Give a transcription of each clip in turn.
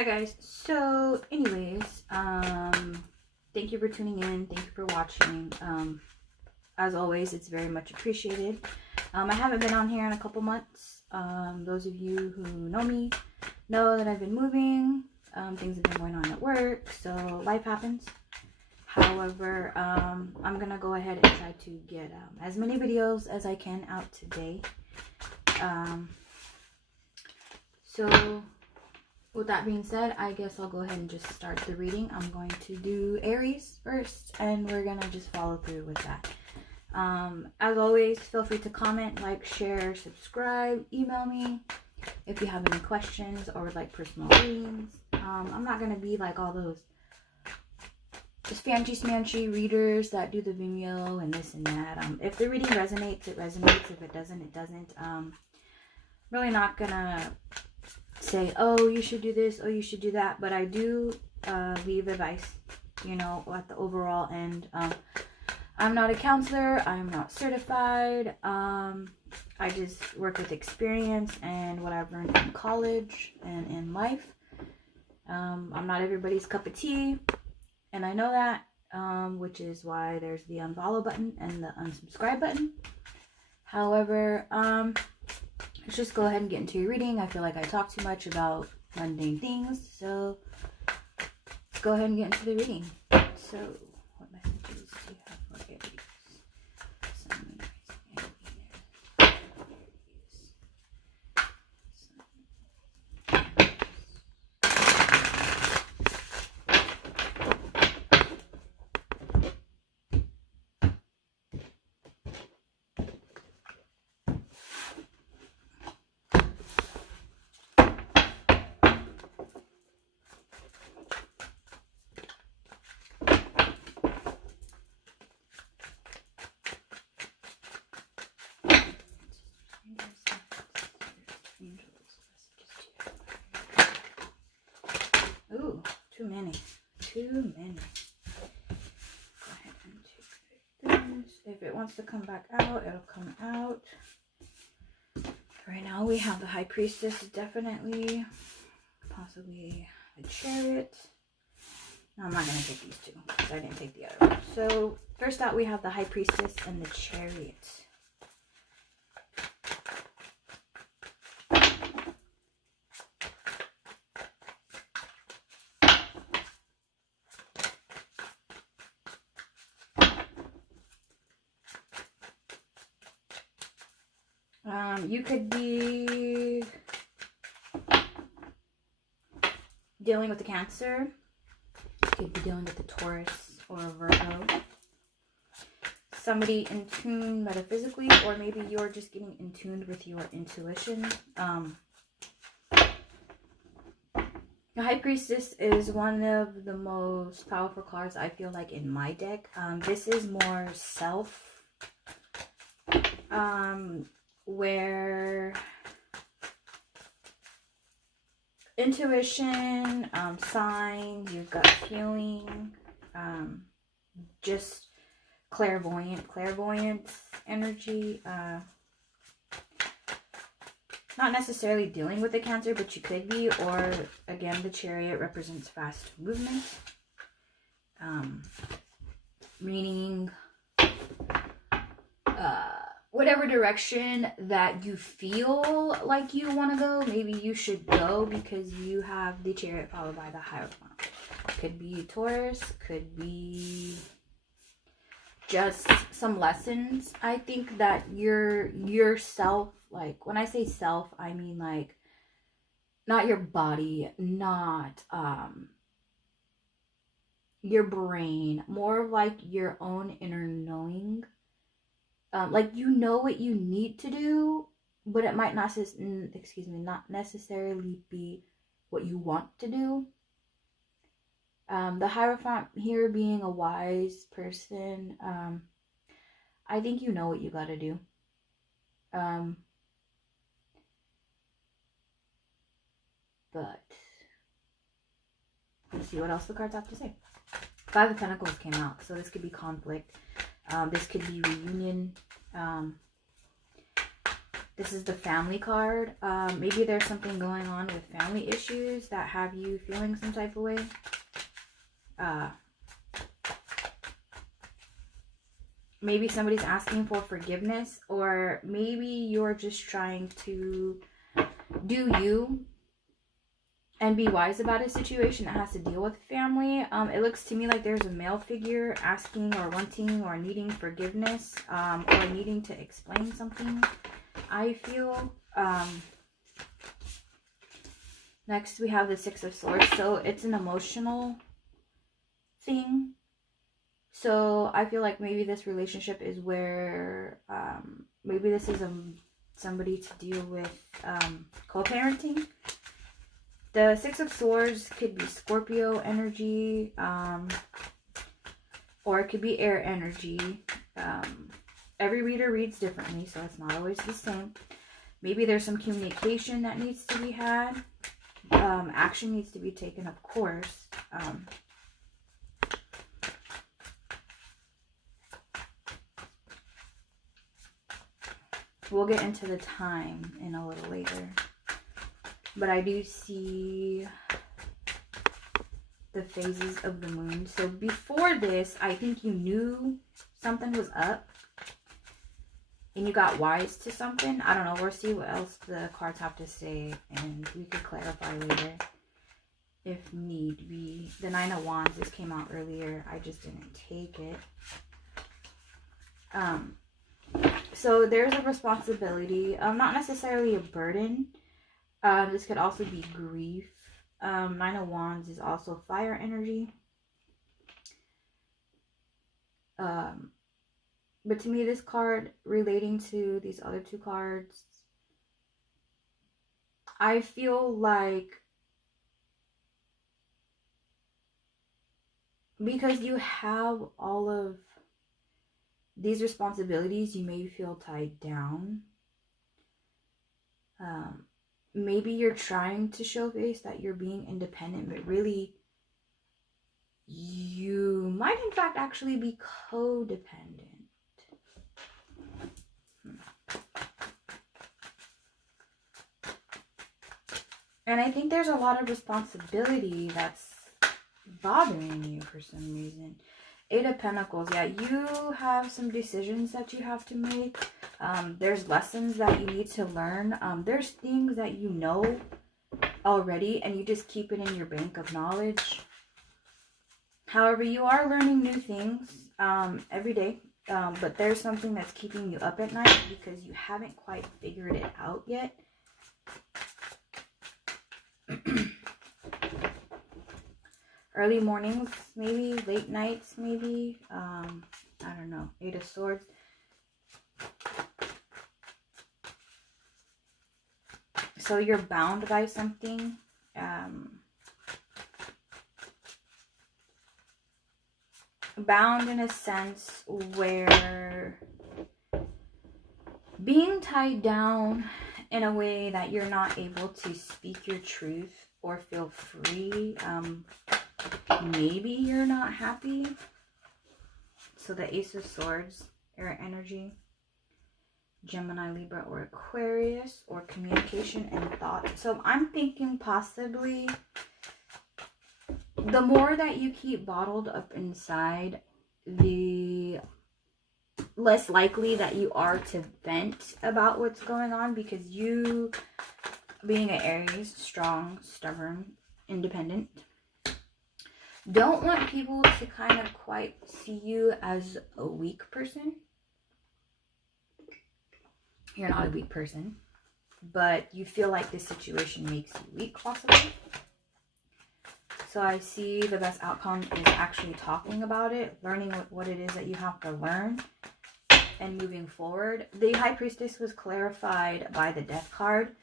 Hi guys. So anyways, thank you for tuning in. Thank you for watching. As always, it's very much appreciated. I haven't been on here in a couple months. Those of you who know me know that I've been moving. Things have been going on at work, so life happens. However, I'm gonna go ahead and try to get as many videos as I can out today. So with that being said, I guess I'll go ahead and just start the reading. I'm going to do Aries first, and we're gonna just follow through with that. As always, feel free to comment, like, share, subscribe, email me if you have any questions or would like personal readings. I'm not gonna be like all those just fancy smanchy readers that do the Vimeo and this and that. If the reading resonates, it resonates. If it doesn't, it doesn't. Really not gonna say, oh, you should do this, oh, you should do that, but I do leave advice, you know, at the overall end. I'm not a counselor, I'm not certified. I just work with experience and what I've learned in college and in life. I'm not everybody's cup of tea, and I know that, which is why there's the unfollow button and the unsubscribe button. However, let's just go ahead and get into your reading. I feel like I talk too much about mundane things, so let's go ahead and get into the reading. So, what messages do you have for Aries? Sun, Moon, Rising, ooh, too many. Too many. Go ahead and take this. If it wants to come back out, it'll come out. Right now we have the High Priestess, definitely. Possibly a Chariot. No, I'm not going to take these two because I didn't take the other one. So first out we have the High Priestess and the Chariot. You could be dealing with the Cancer. You could be dealing with the Taurus or a Virgo. Somebody in tune metaphysically, or maybe you're just getting in tune with your intuition. The High Priestess is one of the most powerful cards I feel like in my deck. This is more self. Where intuition, signs, you've got feeling, just clairvoyance energy. Not necessarily dealing with the Cancer, but you could be. Or again, the Chariot represents fast movement, meaning whatever direction that you feel like you want to go, maybe you should go, because you have the Chariot followed by the Hierophant. Could be Taurus, could be just some lessons. I think that yourself, like when I say self, I mean like not your body, not your brain, more of like your own inner knowing. Like you know what you need to do, but it might not, not necessarily be what you want to do. The Hierophant here being a wise person, I think you know what you gotta do. But let's see what else the cards have to say. Five of Pentacles came out, so this could be conflict. This could be reunion. This is the family card. Maybe there's something going on with family issues that have you feeling some type of way. Maybe somebody's asking for forgiveness, or maybe you're just trying to do you and be wise about a situation that has to deal with family. It looks to me like there's a male figure asking or wanting or needing forgiveness, or needing to explain something, I feel. Next we have the Six of Swords. So it's an emotional thing. So I feel like maybe this relationship is where maybe this is somebody to deal with co-parenting. The Six of Swords could be Scorpio energy, or it could be air energy. Every reader reads differently, so it's not always the same. Maybe there's some communication that needs to be had. Action needs to be taken, of course. We'll get into the time in a little later. But I do see the phases of the moon. So before this, I think you knew something was up. And you got wise to something. I don't know. We'll see what else the cards have to say. And we could clarify later if need be. The Nine of Wands, this came out earlier. I just didn't take it. So there's a responsibility. Not necessarily a burden. This could also be grief. Nine of Wands is also fire energy. But to me, this card relating to these other two cards, I feel like because you have all of these responsibilities, you may feel tied down. Maybe you're trying to show face that you're being independent, but really you might in fact actually be codependent. And I think there's a lot of responsibility that's bothering you for some reason. Eight of Pentacles. Yeah, you have some decisions that you have to make. There's lessons that you need to learn. There's things that you know already and you just keep it in your bank of knowledge. However, you are learning new things every day. But there's something that's keeping you up at night because you haven't quite figured it out yet. Early mornings, maybe. Late nights, maybe. I don't know. Eight of Swords. So you're bound by something. Bound in a sense where being tied down in a way that you're not able to speak your truth or feel free. Maybe you're not happy. So the Ace of Swords, air energy, Gemini, Libra, or Aquarius, or communication and thought. So I'm thinking possibly the more that you keep bottled up inside, the less likely that you are to vent about what's going on, because you, being an Aries, strong, stubborn, independent, don't want people to kind of quite see you as a weak person. You're not a weak person, but you feel like this situation makes you weak, possibly. So I see the best outcome is actually talking about it, learning what it is that you have to learn, and moving forward. The High Priestess was clarified by the Death card,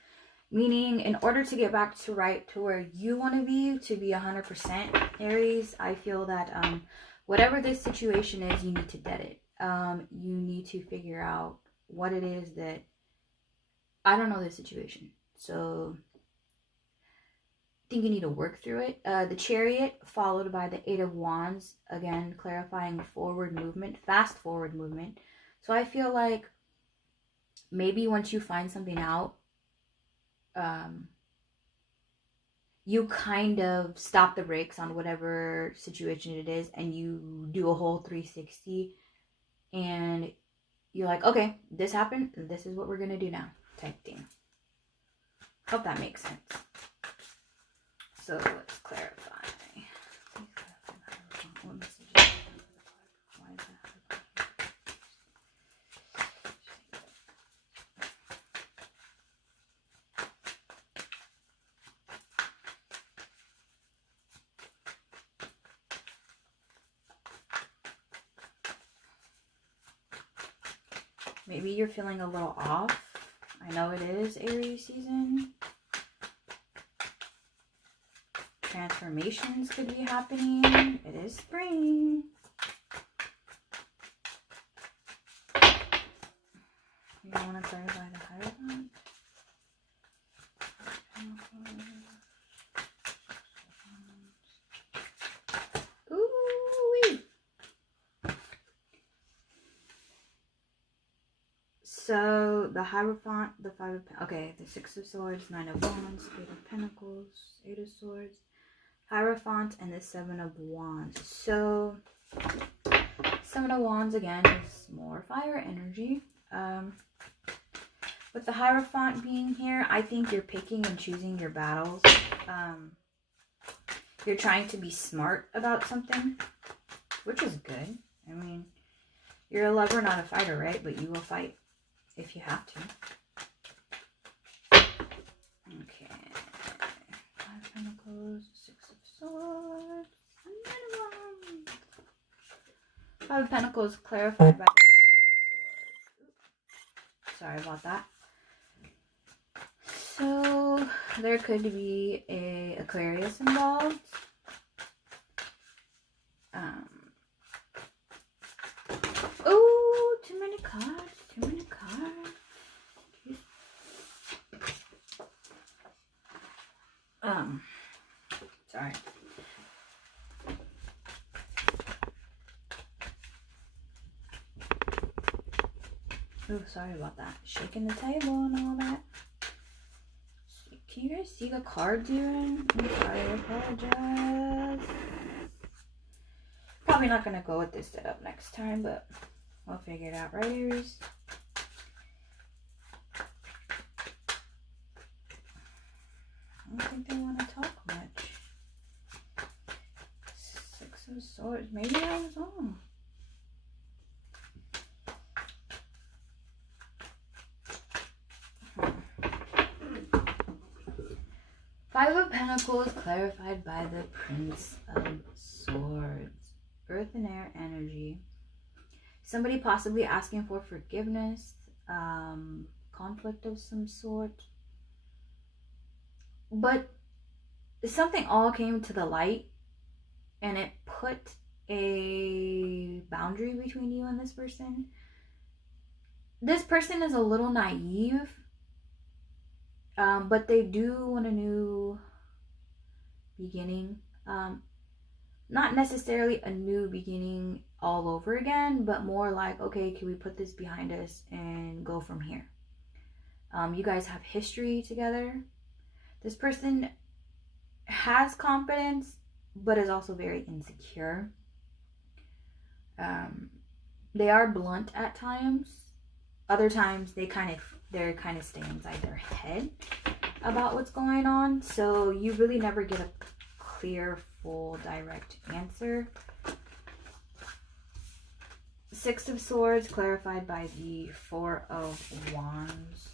meaning in order to get back to where you want to be 100% Aries, I feel that whatever this situation is, you need to dead it. You need to figure out what it is that, I don't know this situation, so I think you need to work through it. The Chariot followed by the Eight of Wands, again clarifying forward movement, fast forward movement. So I feel like maybe once you find something out, you kind of stop the brakes on whatever situation it is, and you do a whole 360, and you're like, okay, this happened, this is what we're gonna do now, type thing. Hope that makes sense. So let's clarify. Maybe you're feeling a little off. I know it is Aries season. Transformations could be happening. It is spring. You don't want to clarify the Hierophant. Ooh-wee. So the Hierophant, the Five of okay, the Six of Swords, Nine of Wands, Eight of Pentacles, Eight of Swords, Hierophant, and the Seven of Wands. So Seven of Wands again is more fire energy. With the Hierophant being here, I think you're picking and choosing your battles. You're trying to be smart about something, which is good. I mean, you're a lover, not a fighter, right? But you will fight if you have to. Okay. Five of Pentacles, Six of Swords, minimum. Five of Pentacles clarified by the Swords. Sorry about that. So there could be a Aquarius involved. Oh, too many cards. Too many cards. Sorry. Oh, sorry about that. Shaking the table and all that. Can you guys see the cards even? I'm sorry, I apologize. Probably not gonna go with this setup next time, but we'll figure it out, right, Aries? I don't think they want to talk much. Six of Swords. Maybe I was wrong. Five of Pentacles clarified by the Prince of Swords. Earth and air energy. Somebody possibly asking for forgiveness. Conflict of some sort. But something all came to the light, and it put a boundary between you and this person. This person is a little naive, but they do want a new beginning. Not necessarily a new beginning all over again, but more like, okay, can we put this behind us and go from here? You guys have history together. This person has confidence, but is also very insecure. They are blunt at times. Other times they're kind of stay inside their head about what's going on. So you really never get a clear, full, direct answer. Six of Swords clarified by the Four of Wands.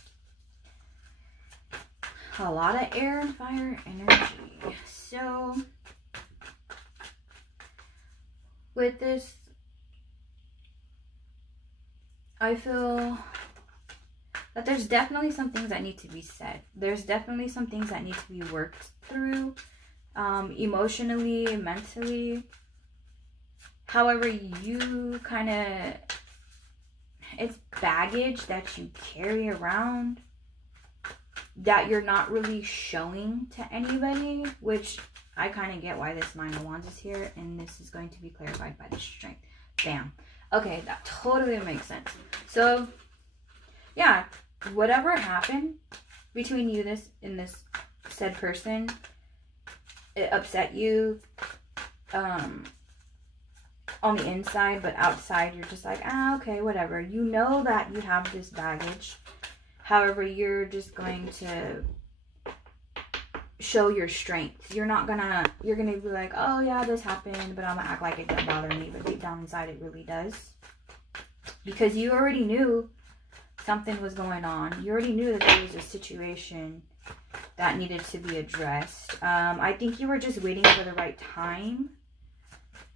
A lot of air and fire energy. So with this, I feel that there's definitely some things that need to be said. There's definitely some things that need to be worked through, emotionally, mentally. However, you kind of, it's baggage that you carry around that you're not really showing to anybody, which I kind of get why this Nine of Wands is here, and this is going to be clarified by the Strength. Bam. Okay, that totally makes sense. So yeah, whatever happened between you and this said person, it upset you on the inside, but outside you're just like, ah, okay, whatever. You know that you have this baggage. However, you're just going to show your strength. You're gonna be like, oh yeah, this happened, but I'm gonna act like it doesn't bother me, but deep down inside it really does. Because you already knew something was going on. You already knew that there was a situation that needed to be addressed. I think you were just waiting for the right time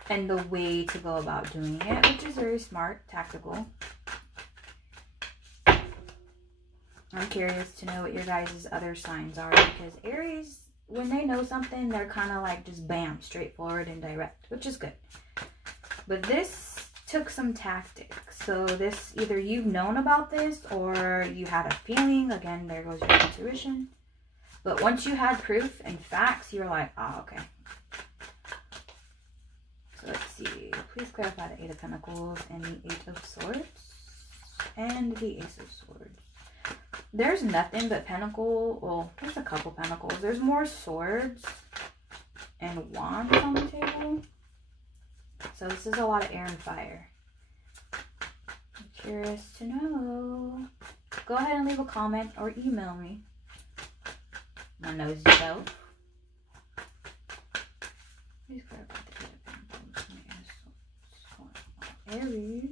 and the way to go about doing it, which is very smart, tactical. I'm curious to know what your guys' other signs are, because Aries, when they know something, they're kind of like just bam, straightforward and direct, which is good. But this took some tactics. So this, either you've known about this or you had a feeling. Again, there goes your intuition. But once you had proof and facts, you're like, oh, okay. So let's see. Please clarify the Eight of Pentacles and the Eight of Swords and the Ace of Swords. There's nothing but pentacle. Well, there's a couple pentacles. There's more swords and wands on the table. So this is a lot of air and fire. I'm curious to know. Go ahead and leave a comment or email me. My nosy self. Please clarify the Eight of Pentacles. Aries.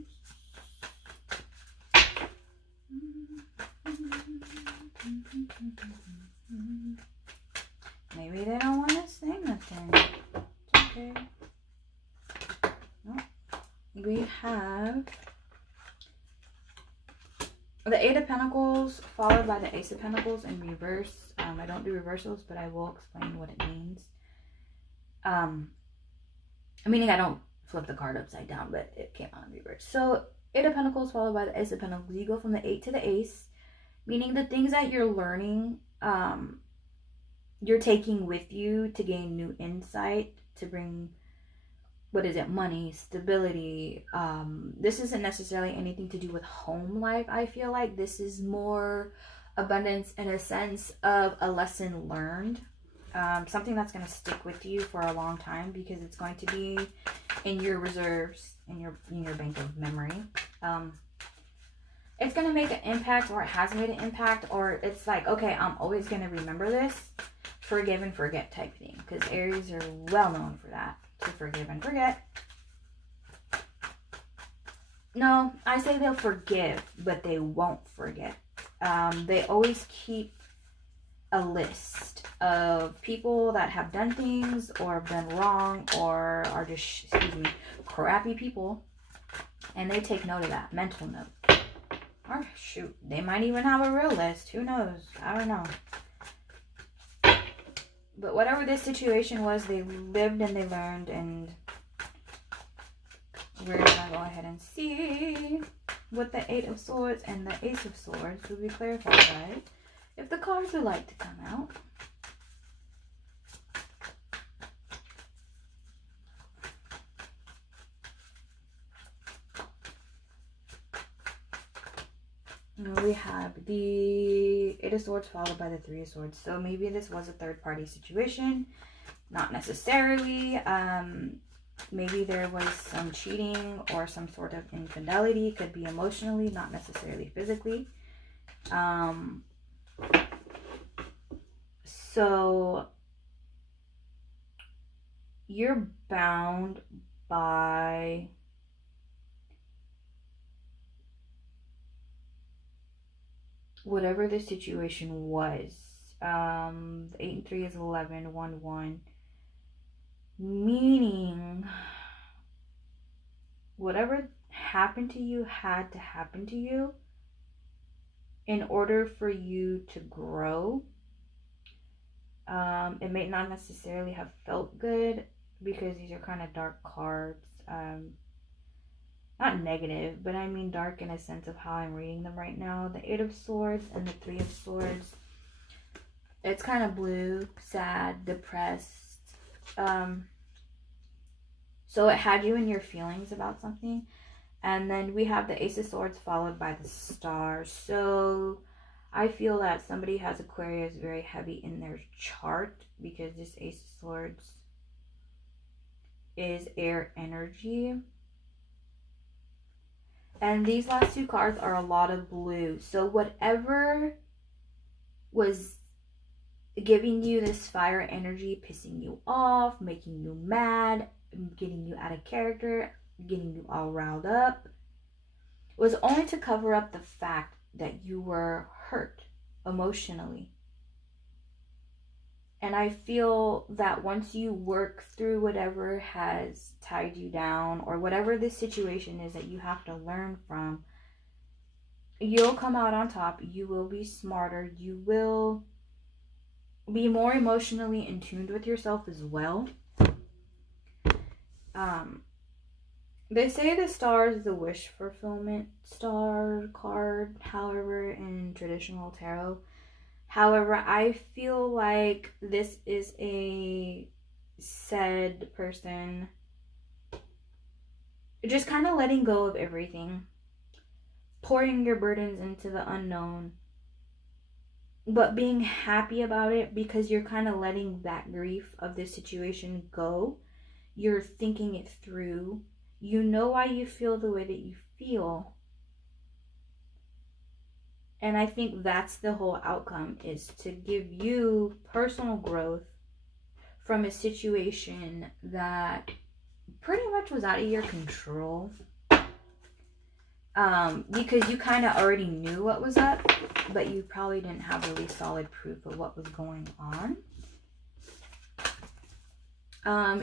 Maybe they don't want to say nothing. It's okay. No. We have the Eight of Pentacles followed by the Ace of Pentacles in reverse. I don't do reversals, but I will explain what it means. Meaning I don't flip the card upside down, but it came out in reverse. So Eight of Pentacles followed by the Ace of Pentacles. You go from the 8 to the Ace, meaning the things that you're learning, you're taking with you to gain new insight, to bring, money, stability. This isn't necessarily anything to do with home life. I feel like this is more abundance in a sense of a lesson learned. Something that's going to stick with you for a long time, because it's going to be in your reserves, in your bank of memory. It's going to make an impact, or it has made an impact, or it's like, okay, I'm always going to remember this. Forgive and forget type thing, because Aries are well known for that, to forgive and forget. No, I say they'll forgive, but they won't forget. They always keep a list of people that have done things or been wrong or are just, crappy people, and they take note of that, mental note. Or shoot, they might even have a real list. Who knows? I don't know. But whatever this situation was, they lived and they learned, and we're gonna go ahead and see what the Eight of Swords and the Ace of Swords will be clarified by. If the cards would like to come out. We have the Eight of Swords followed by the Three of Swords. So maybe this was a third-party situation. Not necessarily. Maybe there was some cheating or some sort of infidelity. Could be emotionally, not necessarily physically. So you're bound by whatever the situation was. 8 and 3 is 11, 1, 1. Meaning, whatever happened to you had to happen to you in order for you to grow. It may not necessarily have felt good, because these are kind of dark cards. Not negative, but I mean dark in a sense of how I'm reading them right now. The Eight of Swords and the Three of Swords. It's kind of blue, sad, depressed. So it had you in your feelings about something. And then we have the Ace of Swords followed by the Star. So I feel that somebody has Aquarius very heavy in their chart, because this Ace of Swords is air energy. And these last two cards are a lot of blue. So whatever was giving you this fire energy, pissing you off, making you mad, getting you out of character, getting you all riled up, was only to cover up the fact that you were hurt emotionally. And I feel that once you work through whatever has tied you down, or whatever this situation is that you have to learn from, you'll come out on top. You will be smarter. You will be more emotionally in tune with yourself as well. They say the Star is the wish fulfillment star card, however, in traditional tarot. However, I feel like this is a said person just kind of letting go of everything, pouring your burdens into the unknown, but being happy about it because you're kind of letting that grief of this situation go. You're thinking it through. You know why you feel the way that you feel. And I think that's the whole outcome, is to give you personal growth from a situation that pretty much was out of your control. Because you kind of already knew what was up, but you probably didn't have really solid proof of what was going on.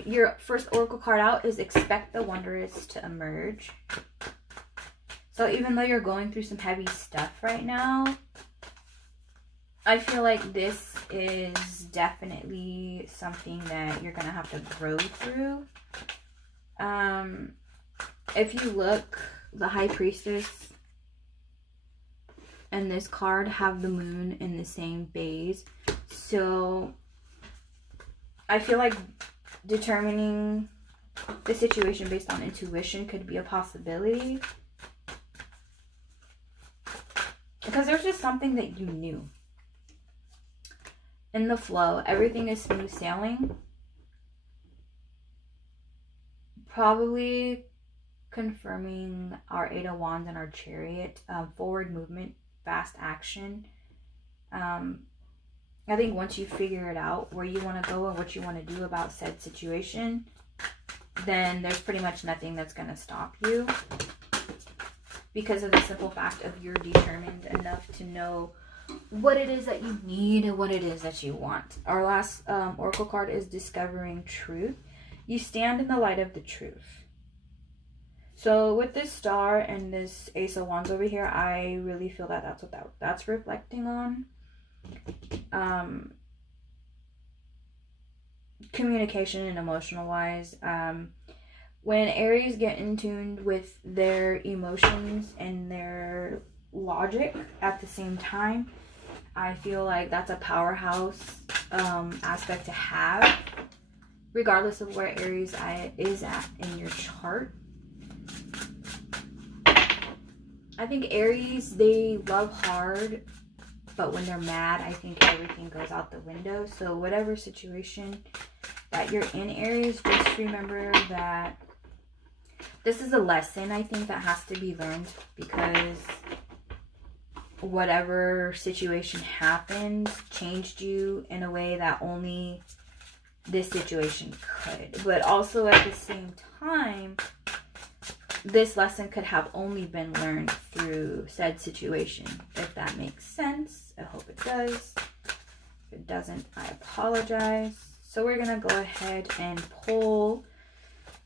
Your first oracle card out is expect the wondrous to emerge. So even though you're going through some heavy stuff right now, I feel like this is definitely something that you're going to have to grow through. If you look, the High Priestess and this card have the moon in the same phase. So I feel like determining the situation based on intuition could be a possibility. Because there's just something that you knew. In the flow, everything is smooth sailing. Probably confirming our Eight of Wands and our Chariot. Forward movement, fast action. I think once you figure it out where you want to go and what you want to do about said situation, then there's pretty much nothing that's going to stop you. Because of the simple fact of you're determined enough to know what it is that you need and what it is that you want. Our last oracle card is discovering truth. You stand in the light of the truth. So with this Star and this Ace of Wands over here, I really feel that that's what that's reflecting on. Communication and emotional wise. When Aries get in tune with their emotions and their logic at the same time, I feel like that's a powerhouse aspect to have, regardless of where Aries is at in your chart. I think Aries, they love hard, but when they're mad, I think everything goes out the window. So whatever situation that you're in, Aries, just remember that this is a lesson, I think, that has to be learned, because whatever situation happened changed you in a way that only this situation could. But also at the same time, this lesson could have only been learned through said situation. If that makes sense, I hope it does. If it doesn't, I apologize. So we're going to go ahead and pull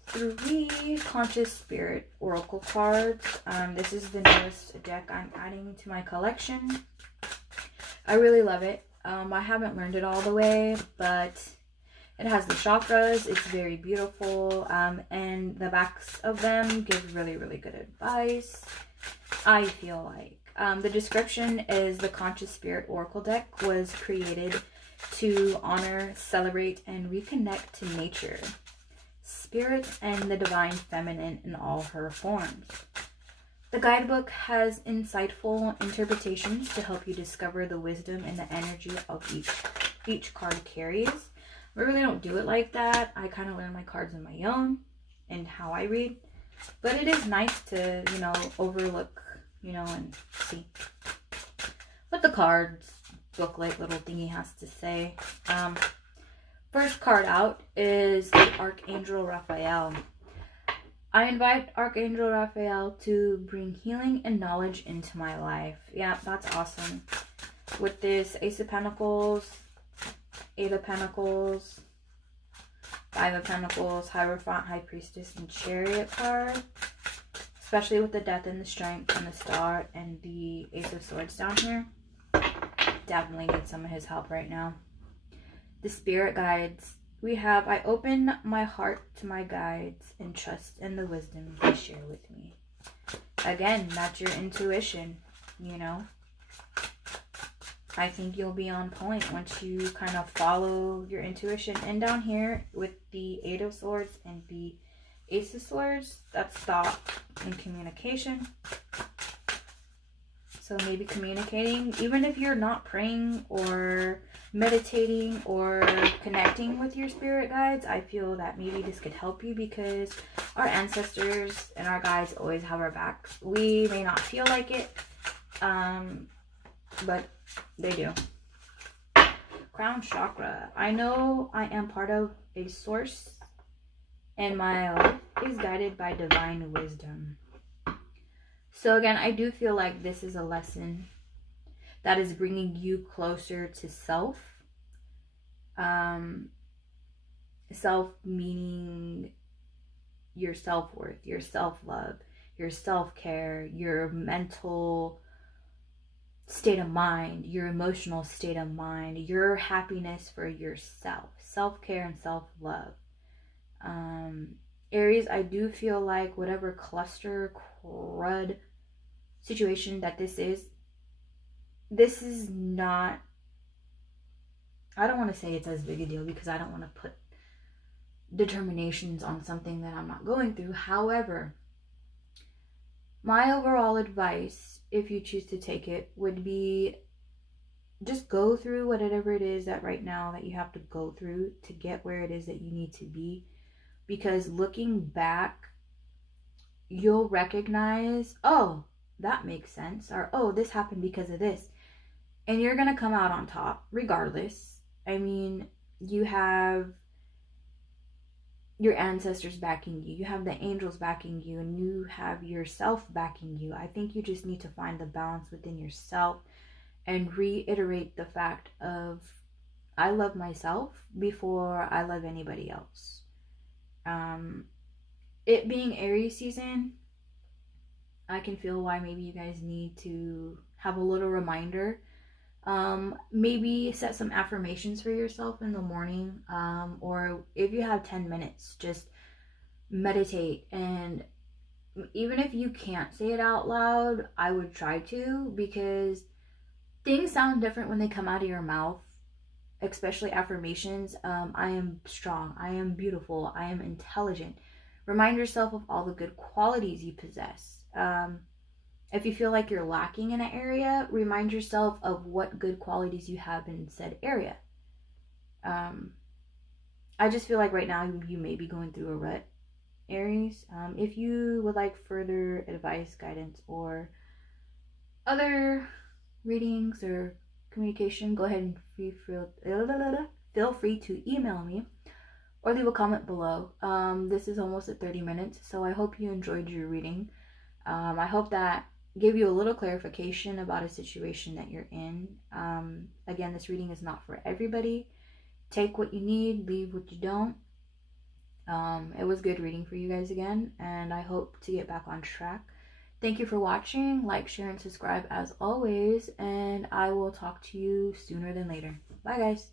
3 Conscious Spirit Oracle cards. This is the newest deck I'm adding to my collection. I really love it. I haven't learned it all the way, but it has the chakras. It's very beautiful. And the backs of them give really, really good advice, I feel like. The description is the Conscious Spirit Oracle deck was created to honor, celebrate, and reconnect to nature, spirit, and the divine feminine in all her forms. The guidebook has insightful interpretations to help you discover the wisdom and the energy of each card carries. I really don't do it like that. I kind of learn my cards on my own and how I read. But it is nice to, you know, overlook, you know, and see what the cards booklet little thingy has to say. First card out is the Archangel Raphael. I invite Archangel Raphael to bring healing and knowledge into my life. Yeah, that's awesome. With this Ace of Pentacles, 8 of Pentacles, 5 of Pentacles, Hierophant, High Priestess, and Chariot card. Especially with the Death and the Strength and the Star and the Ace of Swords down here. Definitely need some of his help right now. The Spirit Guides. We have, I open my heart to my guides and trust in the wisdom they share with me. Again, that's your intuition, you know. I think you'll be on point once you kind of follow your intuition. And down here with the 8 of Swords and the Ace of Swords, that's thought and communication. So maybe communicating, even if you're not praying or meditating or connecting with your spirit guides, I feel that maybe this could help you because our ancestors and our guides always have our backs. We may not feel like it, but they do. Crown Chakra. I know I am part of a source and my life is guided by divine wisdom. So again, I do feel like this is a lesson that is bringing you closer to self. Self meaning your self-worth, your self-love, your self-care, your mental state of mind, your emotional state of mind, your happiness for yourself, self-care and self-love. Aries, I do feel like whatever cluster crud situation that this is not, I don't want to say it's as big a deal because I don't want to put determinations on something that I'm not going through. However, my overall advice, if you choose to take it, would be just go through whatever it is that right now that you have to go through to get where it is that you need to be. Because looking back, you'll recognize, oh, that makes sense, or oh, this happened because of this, and you're gonna come out on top regardless. I mean, you have your ancestors backing you, you have the angels backing you, and you have yourself backing you. I think you just need to find the balance within yourself and reiterate the fact of, I love myself before I love anybody else. It being Aries season, I can feel why maybe you guys need to have a little reminder. Maybe set some affirmations for yourself in the morning, or if you have 10 minutes, just meditate. And even if you can't say it out loud, I would try to, because things sound different when they come out of your mouth, especially affirmations. I am strong, I am beautiful, I am intelligent. Remind yourself of all the good qualities you possess. If you feel like you're lacking in an area, remind yourself of what good qualities you have in said area. I just feel like right now you may be going through a rut, Aries. If you would like further advice, guidance, or other readings or communication, go ahead and feel free to email me or leave a comment below. This is almost at 30 minutes, so I hope you enjoyed your reading. I hope that gave you a little clarification about a situation that you're in. Again, this reading is not for everybody. Take what you need, leave what you don't. It was good reading for you guys again, and I hope to get back on track. Thank you for watching. Like, share, and subscribe as always, and I will talk to you sooner than later. Bye, guys.